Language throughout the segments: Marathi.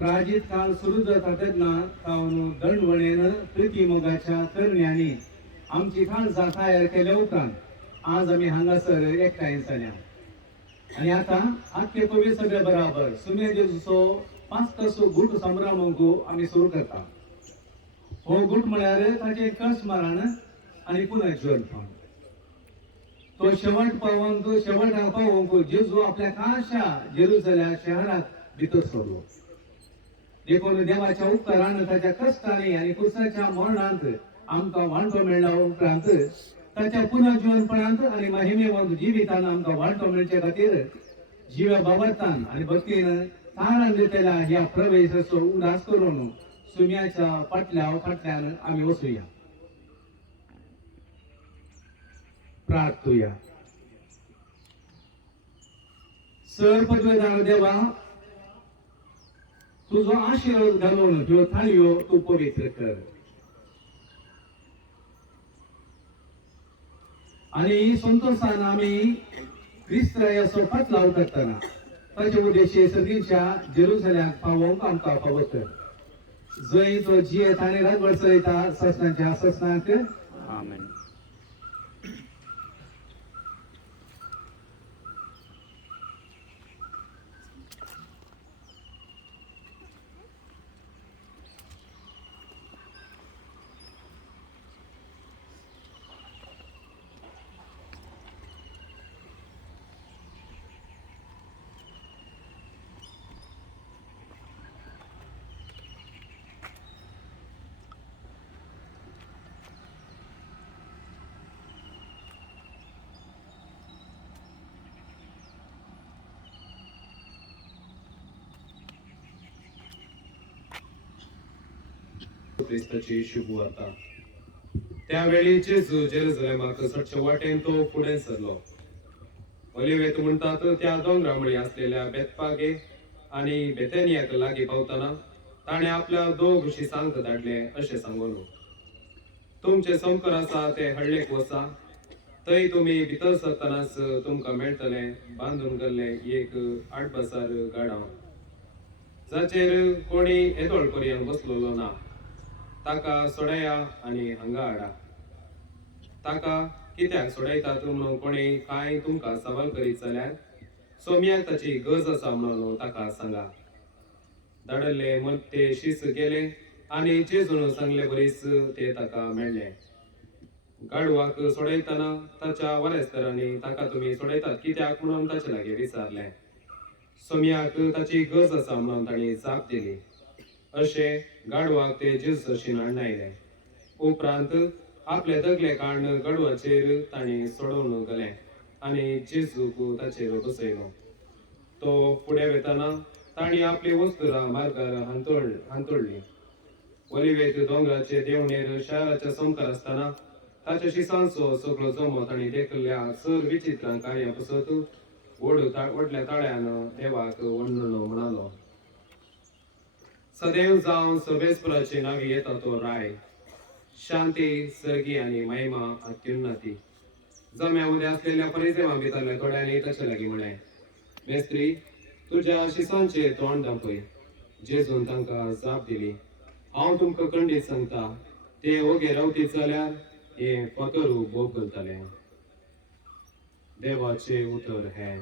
प्राजित काळ सुरू जाताना तावन दंडवणेन प्रीती मोगाच्या तरण्यांनी आमची खालसा तयार केल्या उपरांत आज आम्ही हांगासर एकठांय जाल्या आणि आता आख्खे पवी सगळे बराबर सुमे दिवसो 5 तासो गुट संभ्रमणकू आम्ही सुरू करता. हो गुट म्हळ्यार ताचे कस मारण आणि पुनर्जीवन तो शेवट पावून तो शेवट पावूंक जेजू आपल्या काशा जेरुसलेम शहरात भितर सोडलो. देखून देवाच्या उपकारान ताच्या कष्टाने आणि कुसाच्या मरणांत आमकां वांटो मेळ्ळा उपरांत ताच्या पुनर्जीवनपणांत आणि महिमेवंत जिवितान आमकां वांटो मेळचे खातीर जिव्या बाबतान आणि भक्तीन तारण दितेल्या ह्या प्रवेशाचो उदास करून सुम्याच्या फाटल्यान आमी वचुया. प्रार्थुया. सर पदवेदार देवा, तुझो आशीर्वाद घालून ह्यो थाळयो तू पवित्र कर आणि संतोषान आम्ही क्रिस्तायाचो फाट लाव करतना ताचे उद्देशी सगळीच्या जेरुसलेम पावोवंक आमकां फावो कर. जंय तो जियेत आनी राजवट चलयता ससनाच्या ससनाक आमेन. ख्रिस्ताची शुभवार्ता. त्यावेळी जेजू जेरुसलेमाक सटच्या वाटेन तो पुढे सरलो. ऑलिव्हेत म्हणतात त्या दोंगरामळी असलेल्या बेतपागे आणि बेथेनियाक लागी पावताना ताणे आपल्या दोग शिसांक धाडले अशें सांगून, तुमचे संकर आसा ते हडलेक वचा, थंय तुमी भितर सरतनाच तुमकां मेळटले बांदून गेल्ले एक आडबसार गाडाव, जाचेर कोणी येदोळ पर्यंत बसलेलो ना. ताका सोडया आणि हांगा हाडा. ताका कित्याक सोडयतात म्हणून कोणी काय तुमकां सवाल करीत जाल्यार सोम्याक ताची गज आसा म्हणून ताका सांगा. धाडले मग ते शिस गेले आणि जेजून सांगले बरीच ते ताका मेळ्ळे. गाडवाक सोडयतना ताच्या वारेस्तारांनी ताका तुमी सोडयतात कित्याक म्हणून ताचे लागीं विचारले. सोम्याक ताची गज आसा म्हणून तांणी जाप दिली. अशें गाडवाक ते जेजूशीन हाडून आयले. उपरांत आपले दगले काडून गाडवाचेर तांणी सोडून गेले आनी जेजूक ताचेर बसयलो. तो फुडें वेताना तांणी आपली वस्तुरां मार्गार हांतोळ्ळी. ऑलिव्हेत दोंगराचे देवणेर शाराच्या संकार आसतना ताच्या शिसांचो सगळो जमो तांणी देखल्या सर विचित्रां कार्यां पसत व्हडल्या ताळ्यान देवाक वंदनो म्हणालो. सदैव जावन सर्वेस्पराचे नावी येता तो राय, शांती सर्गी आणि महिमा अत्युन्नती. जम्या उद्या असलेल्या परिसेवा भितरल्या थोड्यांनी तशें लागीं म्हळें, मेस्त्री तुज्या शिसांचे तोंड दांपय. जेजून तांकां जाप दिली, हांव तुमकां खंडीत सांगता, ते ओगे रावतीत जाल्यार हे फातरू बोब घालतले. देवाचे उतर हें.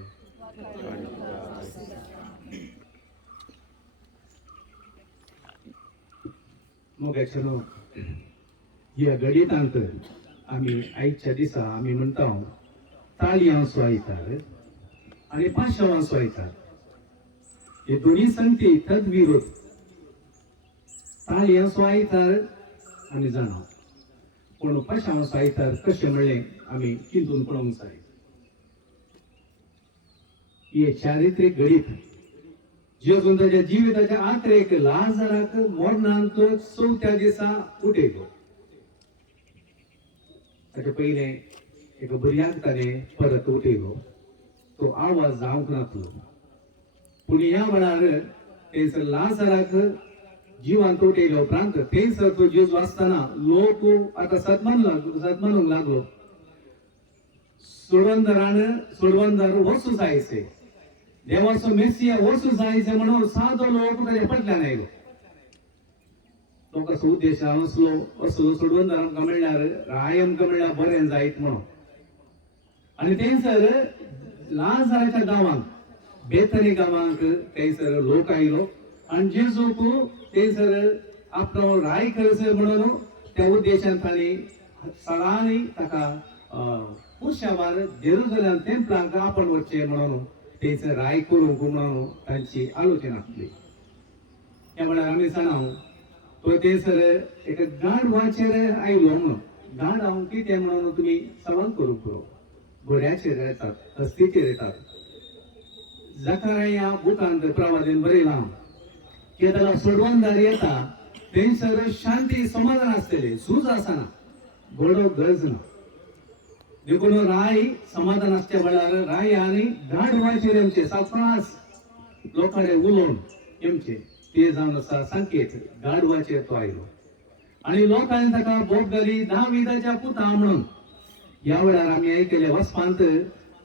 मोगाचेनो ह्या घडयेंत आमी आयच्या दिसा आमी म्हणटा ताळयां स्वायतार आनी पांचशावां स्वायतार. हे दोन्ही संगती तद्विरोध. ताळयां स्वायतार आमी जाणा, पूण पांचशावां स्वायतार कशें म्हणलें आमी चिंतून पळोवंक जाय. हे चारित्रीक घडीत जेजून ताच्या जिविताच्या आखरेक लाजाराक मरणांत 4थ्या दिसा उठयलो. ताचे पयलें एका भुरग्याक ताणें परत उठयलो. तो आवाज जावंक नासलो, पूण ह्या वेळार थंयसर लाजाराक जिवांत उठयल्या उपरांत थंयसर तो जेजू आसतना लोक आतां सदमानूंक लागलो. सोडवंदार वचूं जायसे. देवाचो मेसिया वचू जायचे म्हणून सादो लोक ताचे पटल्या नाही तो कसो उद्देश असलो असलो सोडून जर आमकां म्हणल्यार राय आमकां म्हणल्यार बरें जायत म्हणून आणि थंयसर लाजाराच्या गांवांक बेथनी गांवांक थंयसर लोक आयलो आणि जेजूक थंयसर आपलो राय करसर म्हणून त्या उद्देशान तांणी सदांनी ताका पुरशावार जेरुसलेम टेंपलांक आपण वचचें म्हणून थंयसर राय करूंक म्हणून तांची आलोचना आसली त्या म्हळ्यार आमी सांगू तो थंयसर एका गांडवाचेर आयलो म्हणून गांडाव कितें म्हणून तुमी सवाल करूंक पुरो घोड्याचेर येतात हस्तीचेर येतात जकार्या बुकांत प्रवादीन बरयलां की ताका सोडवणदार येता थंयसर शांती समाधान आसतलें झूज आसना घोडो गरजना देखून राय समाधान आसच्या वेळार राय आनी गांडवाचेर येवचे सावकास लोकांडे उलोवन येवचे ते जावन आसा संकेत गांडवाचेर तो आयलो आनी लोकांनी ताका बोट घाली दाविदाच्या पुता म्हणून ह्या वेळार आमी आयकले वचपांत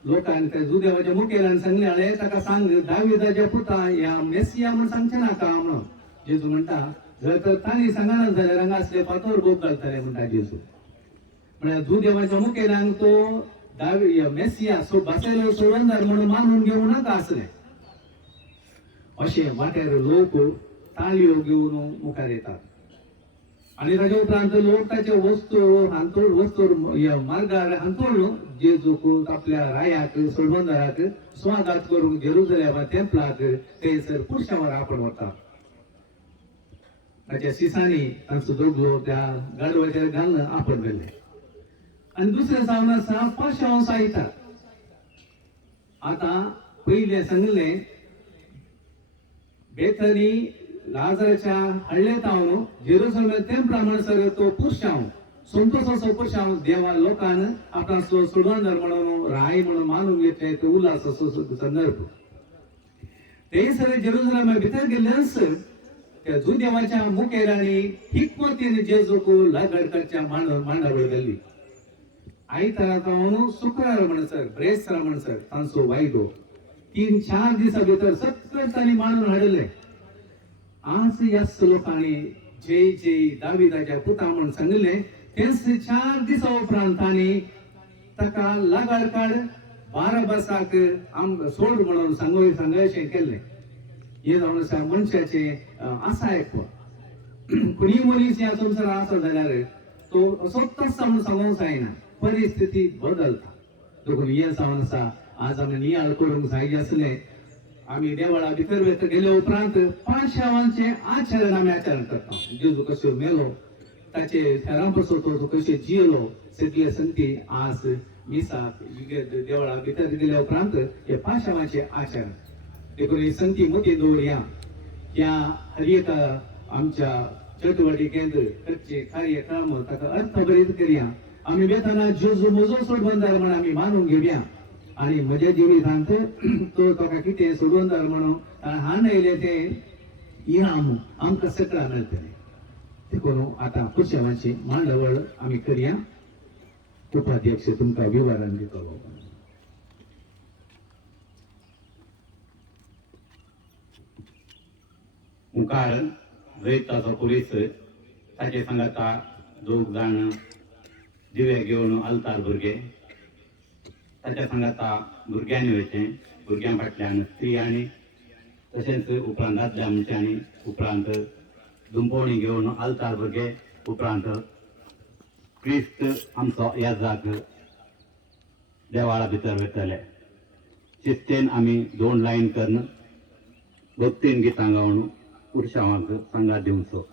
लोकांनी त्या जुदेवाच्या मुखेल्यान सांगले आले ताका सांग दाविदाच्या पुता ह्या मेसिया म्हूण सांगचे नाका म्हणून जेजू म्हणटा जर तर तांणी सांगना जाल्यार हांगा असले फातोर बोट घालतले म्हणटा जेजू म्हळ्यार जुदेवाच्या मुखेल्यान तो मेसिया बसयलो सोडवणदार म्हणून मानून घेवं नाका आसलें अशें वाट्यार लोक ताळयो घेवन मुखार येतात आणि ताचे उपरांत लोक ताचे वस्तू हांतोड वस्तू मार्गार हांतोड जेजूक आपल्या रायाक सोडवणदाराक स्वागत करूंक जेरुसलेमा टेंपलाक थंयसर पुरशावार आपण वता ताच्या शिसांनी तांचो दोगलो त्या गाडवाचेर घालून आपण गेले आणि दुसरें जावन आसा पाशांव सायतात आतां पयलें सांगलें बेथनी लाजाराच्या हळ्ळेतावन जेरुसलेम टेंपला म्हणसर तो पुरशांव संतोषाचो पुरशांव देवा लोकान आपणा सोडवणदार म्हणून राय म्हणून मानून घेतले तो उल्हासाचो संदर्भ थंयसर जेरुसलेमा भितर गेल्ल्यास त्या जुदेवाच्या मुखेल्यानी हिकमतीन जेजूक लागड करच्या मांडावळ घाल्ली आयतारा शुक्रार म्हणसर ब्रेस्तारा म्हणसर तांचो वायदो 3-4 दिसा भितर सगळे तांणी मांडून हाडले आज ह्या लोकांनी जय जय दाविदाच्या पुता म्हणून सांगले तेच 4 दिसा उपरांत तांणी ताका लागाड काड बाराबासाक सोड म्हणून सांगयशें केलें हे जावन आसा मनशाचे आसा आयकप कोणी मनीस ह्या संवसारांत आसा जाल्यार तो असोच आसा म्हणून सांगूंक जायना परिस्थिती बदलता देखून हे जावन आसा आज आमी नियाळ करूंक जाय आसलें आमी देवळा भितर गेले उपरांत पांचशावांचे आचरण आमी आचरण करता जेजू कशें मेलो ताचे थेरां पासून तो कशें जियेलो सगळे संगती आज मिसाक देवळा भितर गेले उपरांत हे पांचशावांचे आचरण देखून ही संगती मती दवरया त्या हर एका आमच्या चटवटी केंद्र करचे कार्यक्रम ताका अर्थभरीत करया आमी वेतना जेजू म्हजो सोडवणदार म्हणून आमी मानून घेवया आणि म्हज्या जिवितांत तो ताका कितें सोडवणदार म्हणून हांण येयलें तें इनाम आमकां सगळ्यांक मेळटलें देखून आतां पुरशावांची मांडावळ आमी करया उपाध्यक्ष तुमकां विवरण दितलो मुखार जैताचो पुलीस ताचे सांगाता 2 जाण दिवे घेवन आलतार भुरगे ताच्या सांगाता भुरग्यांनी वयचें भुरग्यां फाटल्यान स्त्रियांनी तशेंच उपरांत दादल्या मनशांनी उपरांत दुंपोवणी घेवन आलतार भुरगे उपरांत क्रिस्त आमचो याजाक देवाळा भितर वयतले शिस्तेन आमी 2 लायन करून भक्तीन गितां गावन पुरशांवांक सांगात दिवचो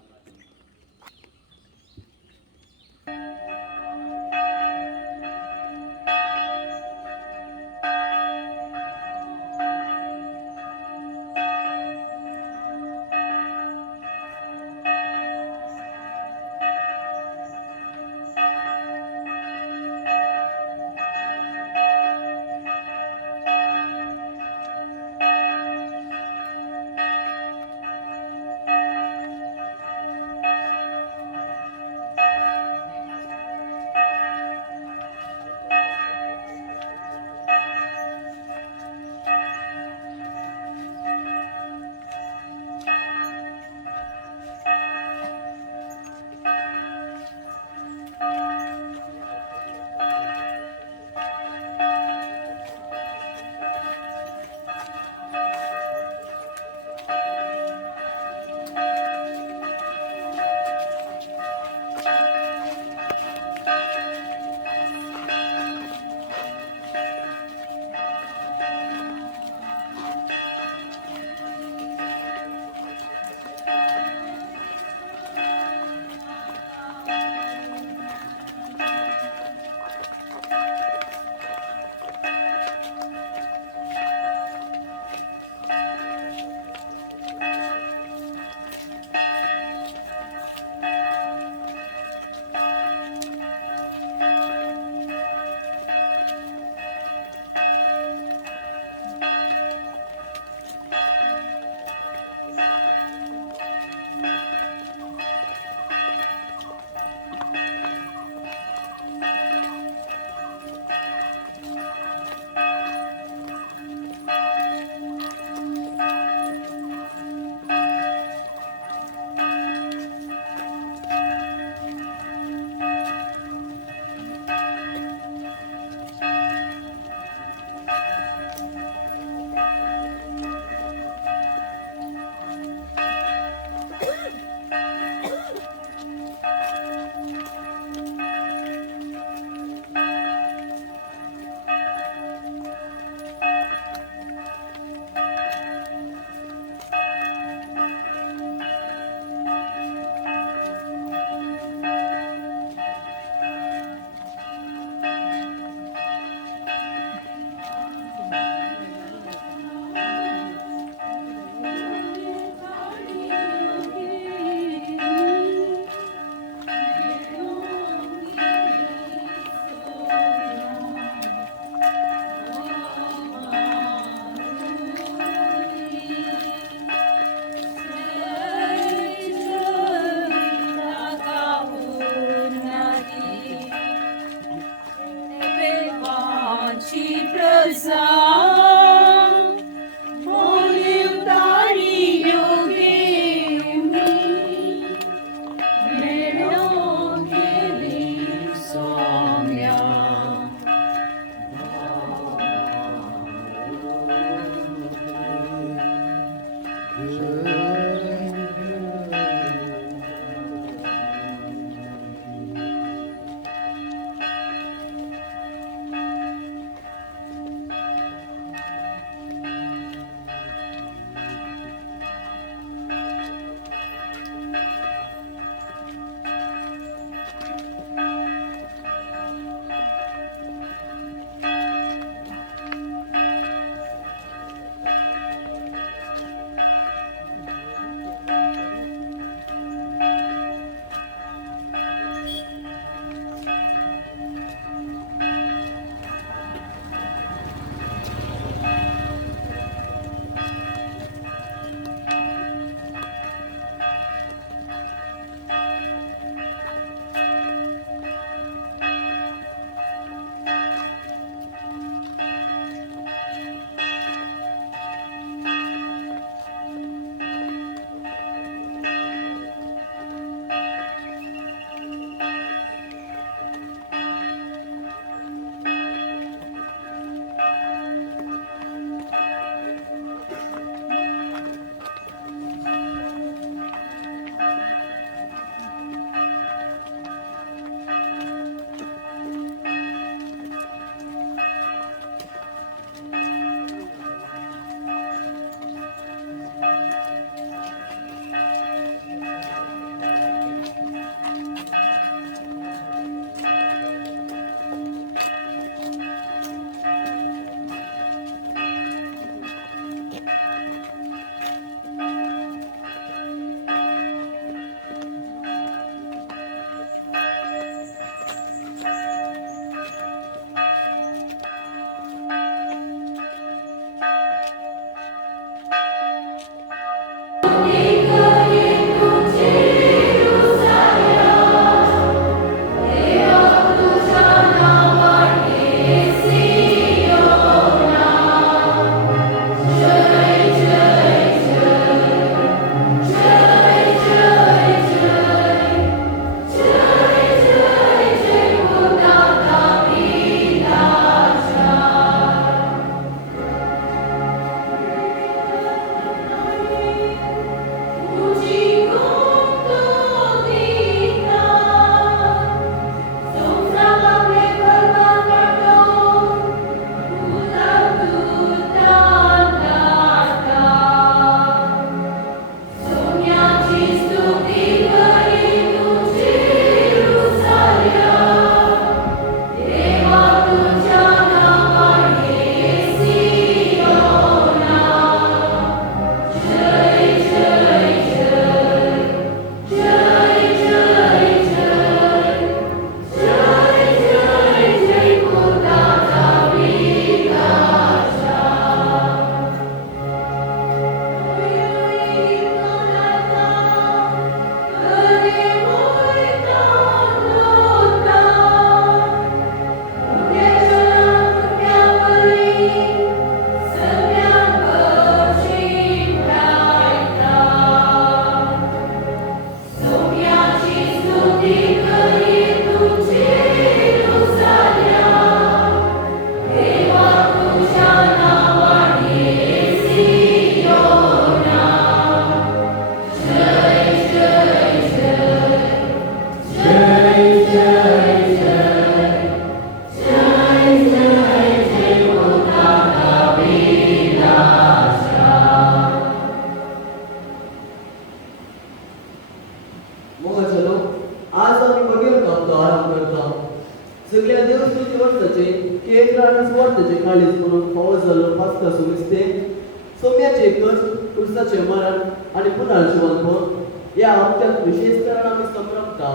एकच क्रिस्ताचे मरण आणि पुन्हा जिवंत या अत्यंत विशेष तरेन आमी संभ्रमता.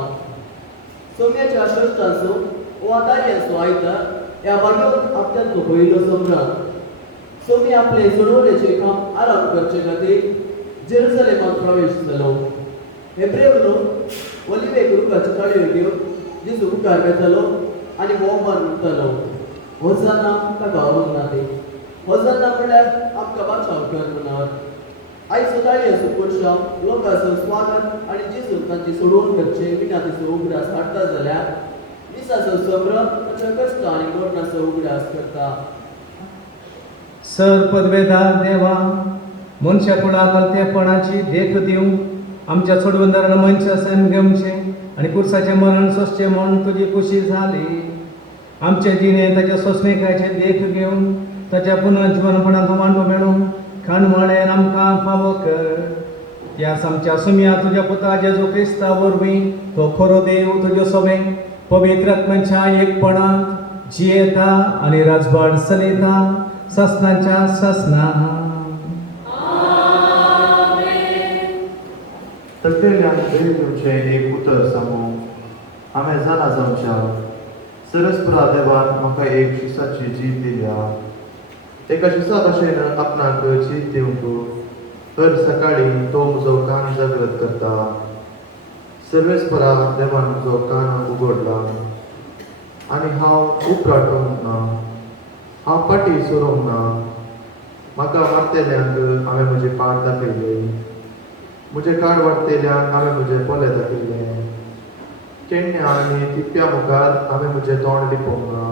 सोम्याच्या कश्टाचो वा दार्याचो आयतार ह्या बागेंत अत्यंत पयलो संभ्रम. सोमी आपले सोडवणेचे काम आराम करचे खातीर जेरुसलेमांत प्रवेश जालो. हेब्रेव लोक ओलिवे रुखाची तळयो घेवन जेजू मुखार बेतलो आनी भोवमान म्हणटालो, होसाना ताका अरुंदाते. होसाना म्हणल्यार आमकां बाचाव कर म्हणात. आयज सुदाळ्याचो पुरशांव लोकांचो स्वागत आनी जेजू तांची सोडवण करचे विनातीचो उगडास हाडटा जाल्यार दिसाचो संभ्रम ताच्या कश्ट आनी मरणाचो उगडास करता. सर पदवेदार देवा, मनशा कुळाक तेपणाची देख दिवं आमच्या सोडवंदारान मनशा सण घेवचे आणि पुरसाचे मरण सोसचे म्हूण तुजी खुशी जाली. आमचे जिणे ताच्या सोसणेकाचे देख घेवन ताच्या पुनर्जीवनपणांत वांटो मेळून खाणवळेन आमकां फावो कर. त्या आमच्या सुम्या तुज्या पुता जेजू क्रिस्ता वरवीं तो खरो देव तुज्यो सोबे पवित्र आत्म्याच्या एकपणांत जियेता आनी राजवाड चलयता ससनांच्या ससना. तकलेल्यान बरी तुमचे एक उतर सांगू हांवें जाणा जावच्या सरस्पुरा देवान म्हाका एक शिसाची जीत दिल्या. एका शिसा भाशेन आपणाक जीत दिवंक हर सकाळी तो म्हजो कान जागृत करता. सर्वेस्परा देवान म्हजो कान उगडला आनी हांव उपराटूंक ना, हांव पाटी सोरोंक ना. म्हाका मारतेल्यांक हांवें म्हजे पाट दाखयले, म्हजे काड वाडटेल्यांक हांवें म्हजे पोले दाखयले. केण्या आनी तिप्या मुखार हांवें म्हजें तोंड लिपोवंक ना.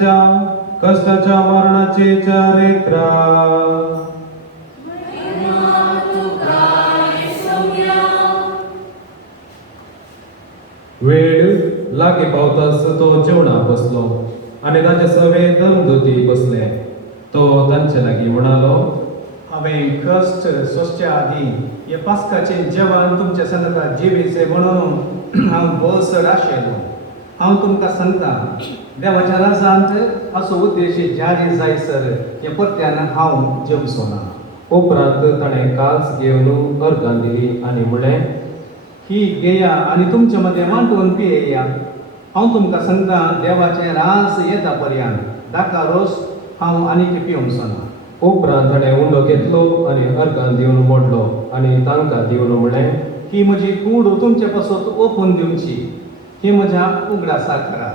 ताच्या कष्टाच्या मरणाचे चरित्र वेळ लागी पावताच तो जेवणा बसलो आणि ताचे सवे धर्मदूती बसले. तो तांचे लागीं म्हणालो, हांवें कश्ट सोंसच्या आदीं हे पास्काचें जेवण तुमच्या सांगता जिवीचे म्हणून हांव भोसर आशिल्लो. हांव तुमकां सांगता, देवाच्या राजांत असो उद्देश जारी जायसर हे परत्यान हांव जेवचो ना. उपरांत ताणें कास घेवन अर्गां दिली आनी म्हळें, ही घेया आनी तुमचे मदें वांटून पियेया. हांव तुमकां सांगता, देवाचें रास येता पर्यंत दाका रोस हांव आनीक पिवंचो ना. उपरांत ताणें उंडो घेतलो आनी अर्गां दिवन मोडलो आनी तांकां दिवन म्हळें, ही म्हजी कूड तुमचे पासत ओपून दिवची. ही म्हज्या उगडासा करा.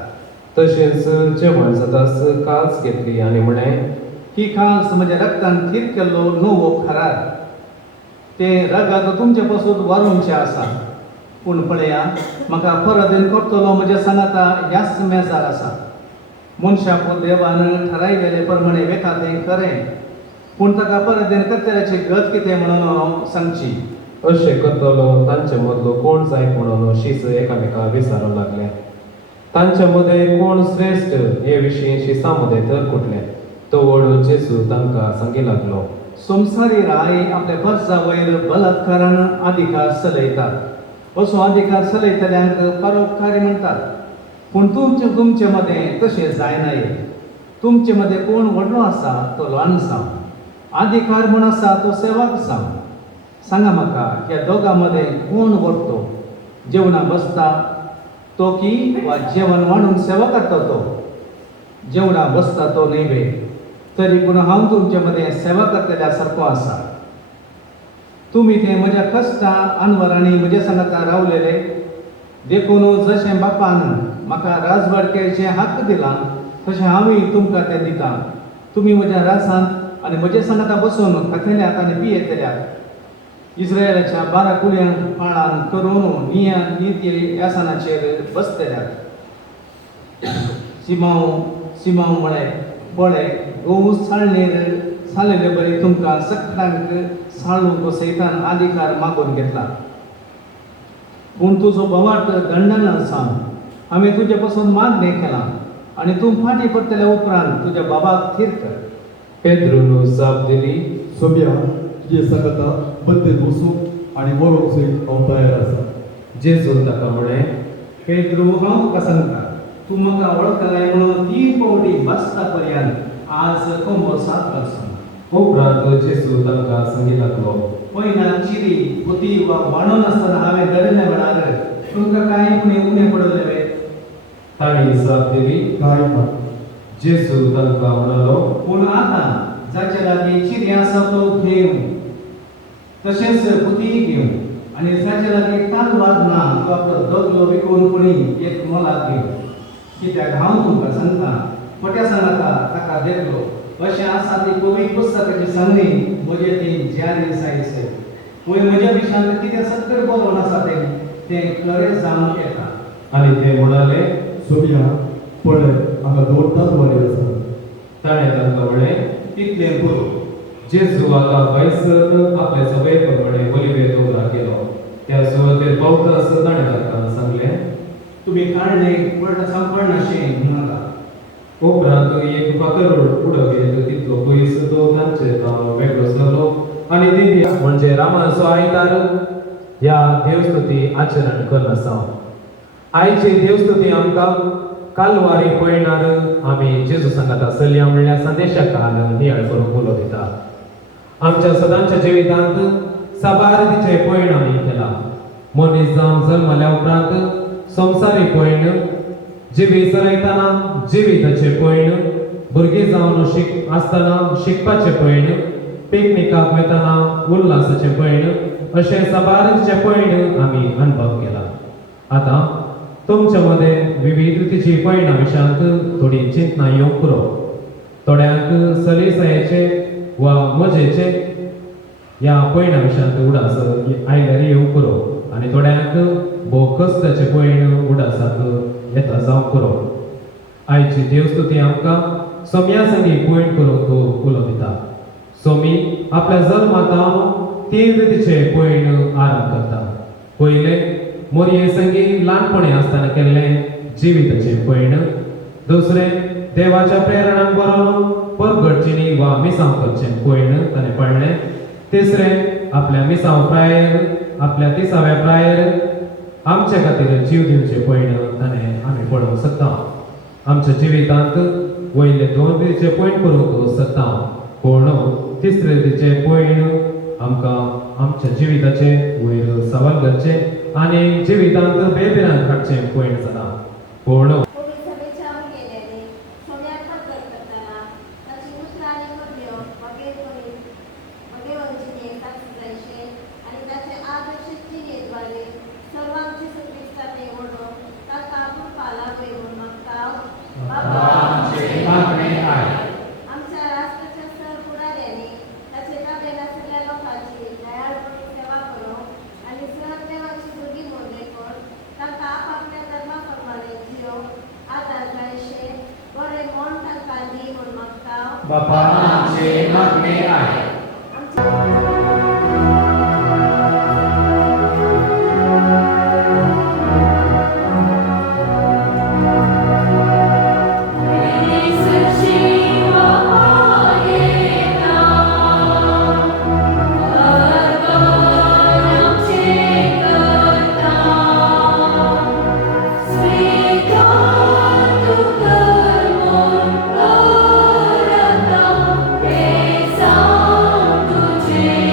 तशेंच जेवण जाताच कास घेतली आनी म्हळें, ही खास म्हज्या रक्तान थीर केल्लो नवो करार. तें रगत तुमचे पासून वारूंचें आसा. पूण पळया, म्हाका परदेन करतलो म्हज्या सांगाता ह्याच मेजार आसा. मनशाक देवान थारायलेले प्रमाणे वेता तें खरें, पूण ताका परदेन करतल्याची गत कितें म्हणून हांव सांगची. अशें करतलो तांचे मदलो कोण जायत म्हणून शीस एकामेकां विचारूंक लागले. तांचे मदें कोण श्रेश्ठ हे विशीं शिसा मदें तर कुटले. तो वडो जेजू तांकां सांगी लागलो, संवसारी राय आपल्या बर्जा वयर बलात्कारान अधिकार चलयतात. असो अधिकार चलयतल्यांक परोपकारी म्हणटात. पूण तुमचे मदें तशें जायनाये. तुमचे मदें कोण व्हडलो आसा तो ल्हान जावं, अधिकार म्हूण आसा तो सेवक जावं. सांगा म्हाका, ह्या दोगां मदें कोण व्हडतो? जेवणा बसता तो की वा जेवण वाडून सेवा करता तो? जेवणा बसता तो न्हय. तरी पूण हांव तुमचे मदें सेवा करतल्या सारको आसा. तुमी ते म्हज्या कश्टा आनवरांनी म्हजे सांगाता रावलेले. देखून जशें बापान म्हाका राजवाडकेचें हक्क दिलां, तशें हांवूय तुमकां तें दितां. तुमी म्हज्या रासांत आनी म्हजे सांगाता बसून खातल्यात आनी पियेतल्यात. इस्रायलाच्या 12 कुळ्यांक पाळान करून नित्य यासनाचेर बसतल्यात. सिमांव म्हळें, पळय, गोव साळलेले बरी तुमकां सखरांक साळूंक सैतान अधिकार मागून घेतला. पूण तुजो बोवाट दंडान आसा. हांवें तुजे पासून मागणें केलां आनी तूं फाटीं पडटल्या उपरांत तुज्या बाबाक थीर कर. पेद्रून जाप दिली, सोम्या, तुजे सांगता बद्दल वचूंक आनी मरोंक सयत हांव तयार आसा. जेजू ताका म्हळें, पेद्रू, हांव तुका सांगता, तूं म्हाका वळखलाय म्हणून 3 पावटी बसता पर्यंत आज कोंबो 7 वर्सां. उपरांत जेजू तांकां सांगी लागलो, पयना चिरी पोती वा वाडून आसतना हांवें धरल्या वेळार तुमकां कांय उणें पडलें. ताणी जाप दिली, कांय ना. जेजू तांकां म्हणालो, पूण आतां जाचे लागीं चिरी आसा तो घेवं, तशेंच पोती घेवं. आनी जाचे लागीं तालवार ना तो आपलो दोगलो विकून कोणी एक मोलाक घेवं. कित्याक हांव तुमकां सांगता, मोठ्या सांगाता ताका देतलो. अशें आसा ती पवित्र पुस्तकाची सांगणी म्हजे ती जारी जायसर. म्हज्या विशयान कितें सत्तर बरोवन आसा तें खरें जावन येता. आनी ते म्हणाले, सोम्या, पळय, हांगा 2 तालवारी आसा. ताणें तांकां म्हळें, तितलें पुरो. जेजू आतां बैसर आपले सवये प्रमाणे ओलिवे दोंगरार गेलो. त्या सुवातेर पावताच ताणें तांकां सांगलें, तुमी काडलें पडटा सांपडनाशें म्हणाला. उपरांत एक फातर उडो घेत तितलो पयस तो तांचे वेगळो सरलो आनी दिव्य म्हणजे रामाचो आयतार ह्या देवस्तुती आचरण करनासा. आयची देवस्तुती आमकां कालवारी पळयणार आमी जेजू सांगाता चलया म्हणल्यार संदेशाकान नियाळ करूंक उलो दिता. आमच्या सदांच्या जिवितांत साबार तिचे पयण आमी केला. मनीस जावन जल्मल्या उपरांत संवसारी पयण, जिवी चलयतना जिविताचे पयण, भुरगीं जावन आसतना शिकपाचे पयण, पिकनिकाक वयतना उल्हासाचे पयण, अशें साबारचे पयण आमी अनुभव केला. आतां तुमचे मदें विविधतेची पयणां विशयांत थोडी चिंतना येवंक पुरो. थोड्यांक सलेसायेचे वा मजेचे ह्या पयणां विशयांत उडास आयल्यार येवंक पुरो आनी थोड्यांक भोव कश्टाचे पयण उडासाक येता जावंक पुरो. आयची देवस्तुती आमकां सोम्या संगी पॉयंट करून तो उलो दिता. सोमी आपल्या जल्मातावन 3 रितीचे पॉयण आरंभ करता. पयले मोरये संगी ल्हानपणी आसतना केल्लें जिविताचे पॉयण. दुसरें देवाच्या प्रेरणांक बरोवन परगडचिनी वा मिसांव करचें पॉयण ताणें पडलें. तिसरें आपल्या मिसांव प्रायर आपल्या 30व्या प्रायर आमचे खातीर जीव दिवचे पॉयण ताणें आमी पळोवंक शकता. आमच्या जिवितांत वयले 2 रितीचे पॉयण करूंक शकता, पूण तिसरे रितीचे पॉयण आमकां आमच्या जिविताचे वयर सवाल करचे आनी जिवितांत बेबिरान काडचें पॉयण जाला. पूण आमच्या राष्ट्राच्या सरपुडाऱ्यांनी ताचे ताब्यात आशिल्ल्या लोकांची दयाळपणी सेवा करूंक आनी सहदेवाची भुरगीं मोदेकोण तांकां आपापल्या धर्मा प्रमाणे जियोंक आदार जायशे बरें मोन तांकां दी म्हूण मागता. बापा आमचे मागणे आहे. तुझे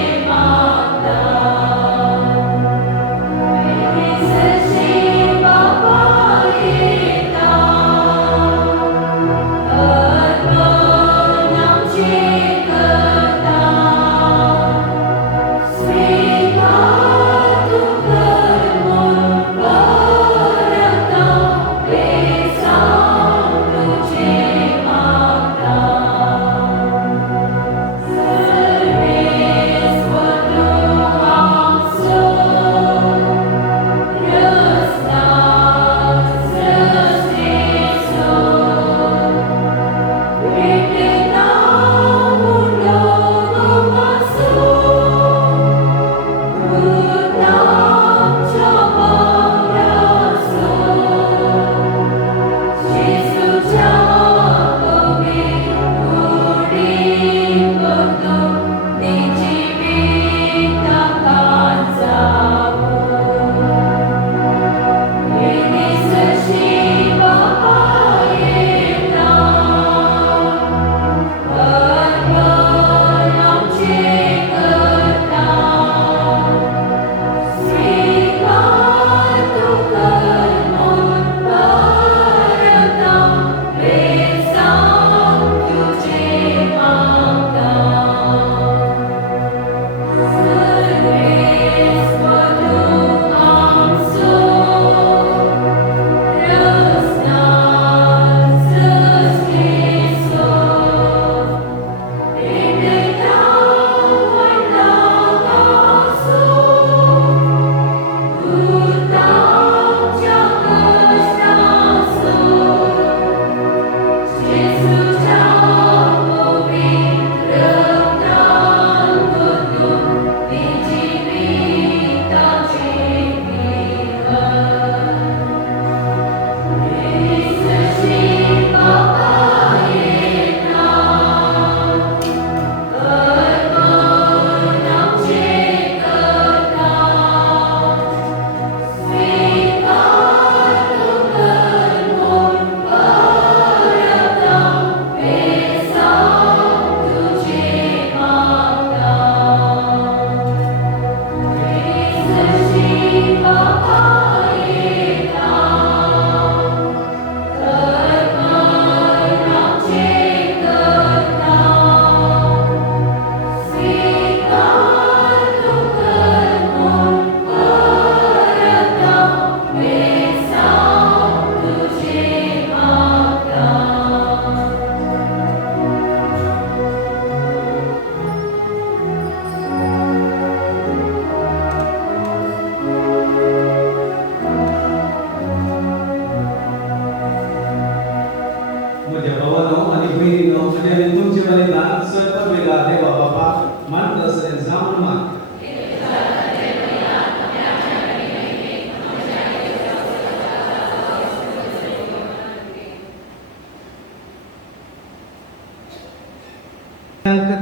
पयला देवा बापा मानतसरे जावन माग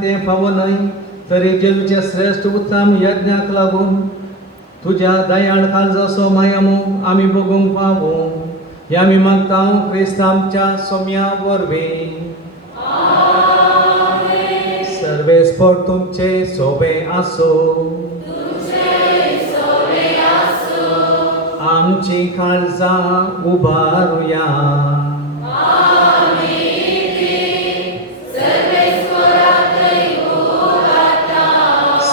ते फावो न्हय तरी जेजूच्या श्रेष्ठ उत्तम यज्ञाक लागून तुझ्या दयाळ काळजाचो मायमो आमी बगूंक पावो हे आमी मागता क्रिस्त आमच्या सोम्या वरवीं सर्वेस्पर तुमचे सोबे आसो आमची काळजां उबारुया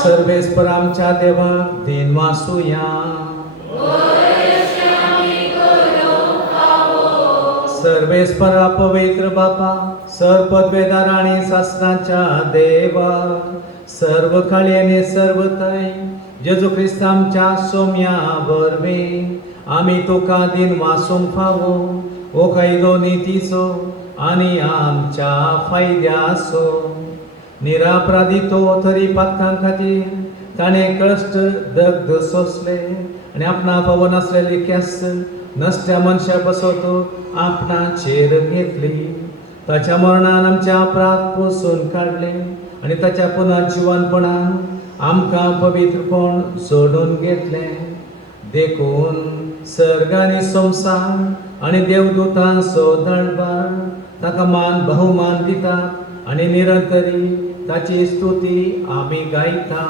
सर्वेस्पर आमच्या देवाक दिन वासुया सर्वेस्परा पवित्र बापा सर्वपदवेदार आणि शास्त्रांच्या देवा सर्व काळी आणि सर्वतय जेजू ख्रिस्त आमच्या सोम्या वरवीं आमी तुका दिन वासूंक फावो ओ कायदो नितीचो आनी आमच्या फायद्याचो निरापराधी तो तरी पातकां खातीर ताणें कश्ट दग्ध सोंसले आनी आपणा फावो नासलेली केस नसत्या मनशा बसोतो आपणाचेर घेतली ताच्या मरणान आमचे अपराध पुसून काडले आनी ताच्या पुनर्जीवनपणान आमकां पवित्रपण सोडून घेतले देखून सर्ग आनी संवसार आनी देवदूतांचो दळबार ताका मान बहुमान दितात आनी निरंतरी ताची स्तुती आमी गायता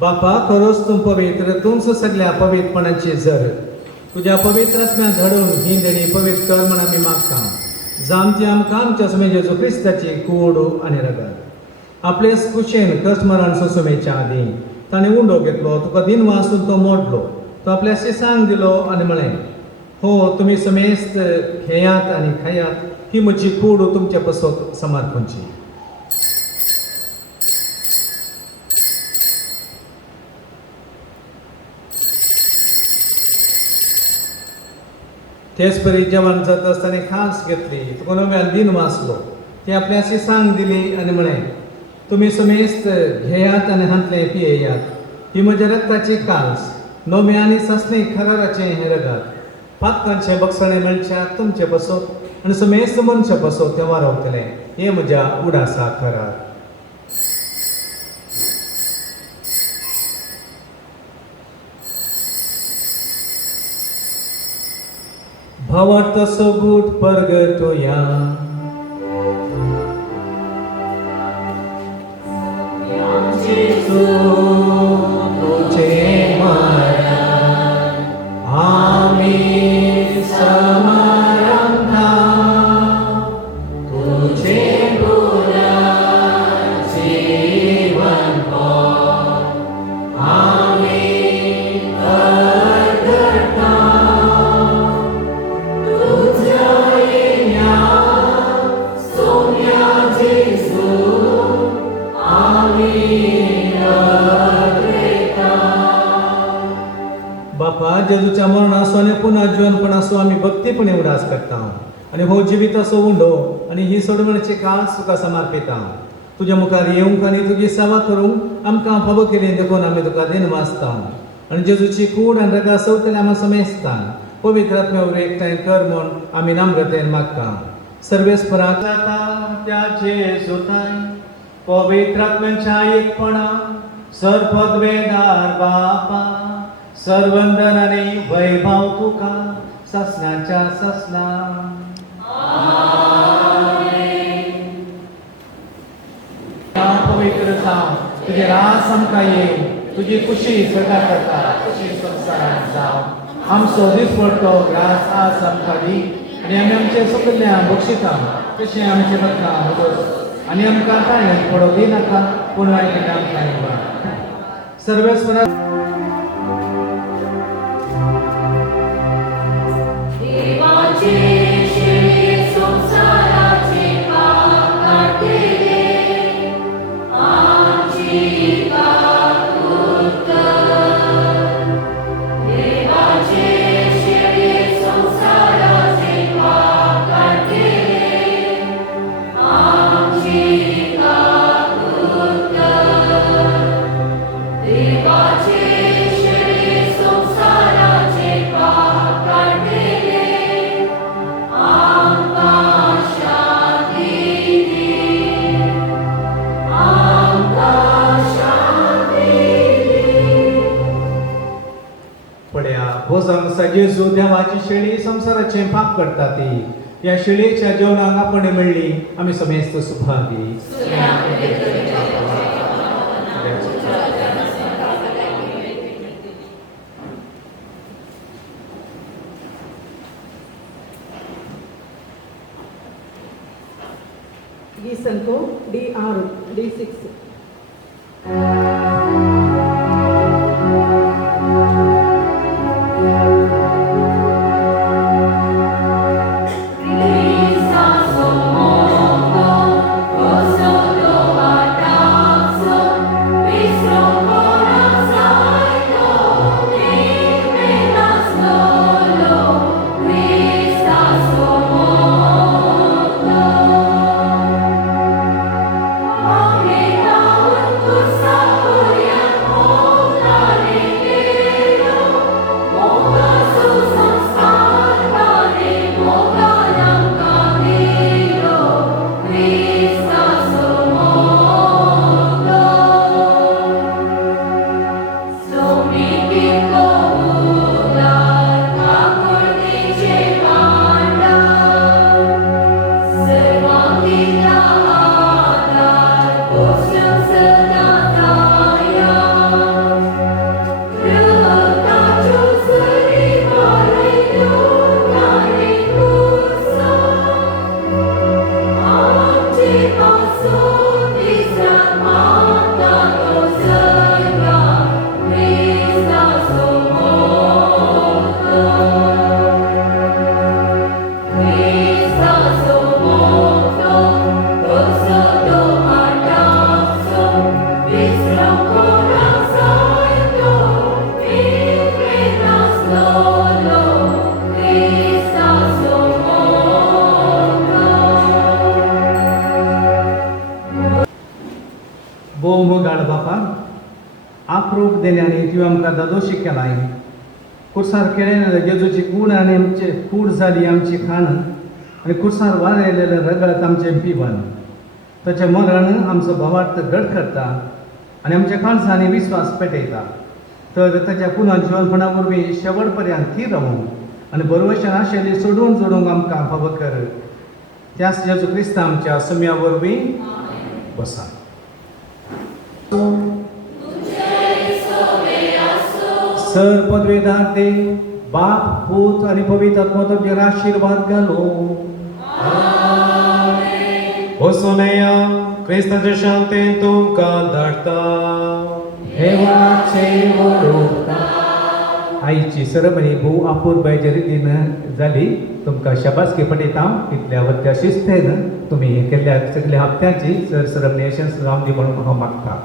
बापा खरोच तूं पवित्र तूंच सगळ्या पवित्रपणाची जर तुझ्या पवित्रात्म्या घडोवन ही देणी पवित्र कर म्हण आमी मागता जामती आमकां आमच्या समे जेजू क्रिस्ताची कूड आनी रगत आपले कुशेन कस्टमरान सुसुमेच्या आदी ताणें उंडो घेतलो तुका दिन वासून तो मोडलो तो आपल्या शिसांक दिलो आनी म्हळें हो तुमी समेस्त खेयात आनी खायात ही म्हजी कूड तुमच्या पसोत समर्पणची तेच परी जेवण जात आसतना खास घेतली तुका नव्यान दिन वाचलो ती आपल्या शिसांक दिली आनी म्हळें तुमी समेस्त घेयात आनी हांतले पियेयात ही म्हज्या रक्ताची काल्स नवे आनी ससणे खराराचें हें रगत पातकांचें बक्षणे मनशाक तुमचे बसोत आनी समेस्त मनशा बसोत तें वारवतलें हें म्हज्या उडासा खरार भावार्थ सोबूट परगटोया तुझे मरण आम्ही समारंभा तुझे जीवन आम्ही बापा जेजूच्या मरणासो आनी पुन्हा जीवनपणासो आमी भक्तीपणे उडास करता आनी हो जिविताचो उंडो आनी ही सोडवण्याची काळ तुका समर्पिता तुज्या मुखार येवंक आनी तुजी सेवा करूंक आमकां फावो केली देखून आमी तुका दिन वाचता आनी जेजूची कूड आनी रगा सवतले आमी समेजता पवित्र आत्म्यावर एकठांय कर म्हूण आमी नम्रतेन मागता. सर्वेस्पराक जाता त्याचे सुताय पवित्र आत्म्याच्या एकपणा सरपदवेदार बापा सर्वंदन आनी वैभव तुका ससनाच्या ससना. पवित्र जाव तुझे रास आमकां येव तुजी खुशी सदा करता खुशी संवसारांत जाव. आमचो दिसपडटो ग्रास आज आमकां दी आनी आमी आमचे सगळ्यांक बक्षिता तशें आमचे बदला मदत आनी आमकां कांय पडो दी नाका पूण आयकल्या आमकां निवड. सर्वेस्परा जेजू देवाची शेळी संसाराचे पाप करता ती या शेळीच्या जेवणाक आपण मेळ्ळी आमी समेस्त सुभागी. Gisanko D6 D6. आप्रूप देण्याने ती आमकां दादोशी केलाय कुर्सार केलेले जेजूची कूड आनी आमचे कूड जाली आमची खाण आनी कुर्सार वारेलेले रगत आमचे पिवन ताचें मरण आमचो भवार्थ घट करता आनी आमच्या काळजांनी विस्वास पेटयता. तर ताच्या पुनः जिवनपणा वरवीं शेवट पर्यंत थीर रावूं आनी बरोवशेन आशिल्ली सोडून जोडूंक आमकां फाव कर. त्याच जेजू क्रिस्ता आमच्या सम्या वरवीं बसा. सर पदवेदार दे बाप पूत आनी पवित्र आत्मा तुमचेर आशीर्वाद घालो. ओसोनेया क्रिस्ताच्या शांतेन तुमकां धाडटा. देवाचे आईची सरमणी भू आपूर्बायच्या रितीन जाली. तुमकां शाबासकी पटयता. इतल्या वरच्या शिस्तेन तुमी केल्ल्या सगळ्या हप्त्याची सर सरमणी यशस्वी जावं दी म्हणून हांव मागता.